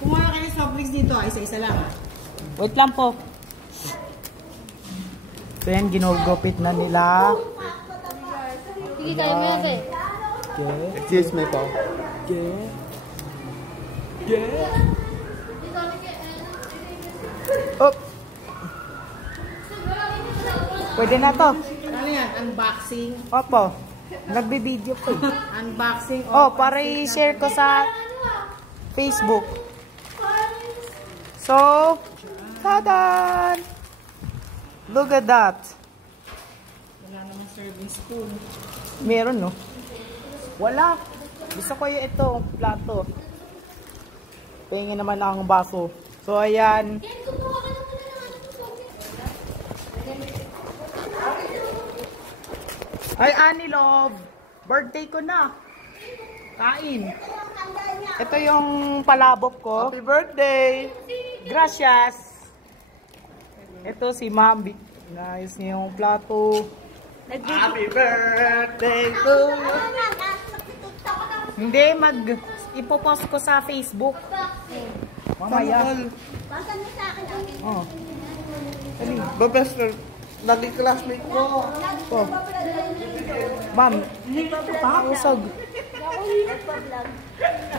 Kumuha kayo soft drinks dito, isa-isa lang. Wait lang po. So yan, ginugupit na nila. Sige, kaya mo yan eh. Okay. Excuse me po. Okay. Okay. Up. Pwede na to. Ano yan? Unboxing? Opo. Nagbe-video ko. Unboxing? Oh, para i-share ko sa Facebook. So, tadan! Look at that. Wala naman serving spoon. Meron, no? Wala. Gusto ko yung ito, plato. Pahingin naman ang baso. So, ayan. Ay, Ani Love. Birthday ko na. Kain. Ito yung palabok ko. Happy birthday! Gracias. Ito si Ma'am. Nice niya yung plato. Happy birthday to you! Hindi, ipopost ko sa Facebook. Mamaya. Oh. Babes na naging classmate ko. Oh. Ma'am, usog.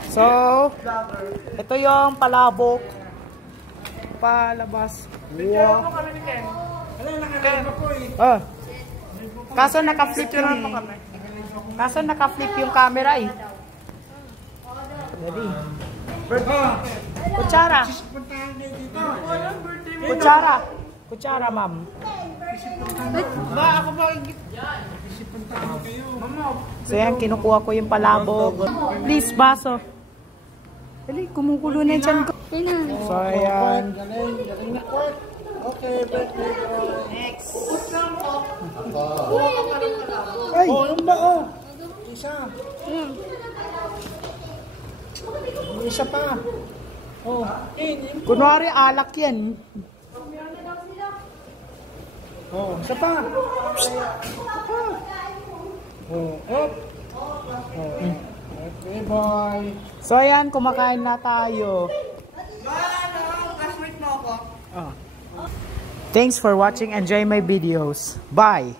So, ito yung palabok. Palabas. Wow. Oh. Kaso naka-flip yung camera eh. Ready? Kutsara. Kutsara, ma'am. So yan, kinukuha ko yung palabok. Please, baso. Dali, kumukulo na dyan ko. So ayan. Okay, birthday boy. Next. Ay! Oh, yung ba oh? Isa. Isa pa. Oh, Kunwari, alak yan. oh, isa pa. Oh, up. Oh, okay, boy. So ayan, kumakain na tayo. Classmate mo ako? Thanks for watching. Enjoy my videos. Bye!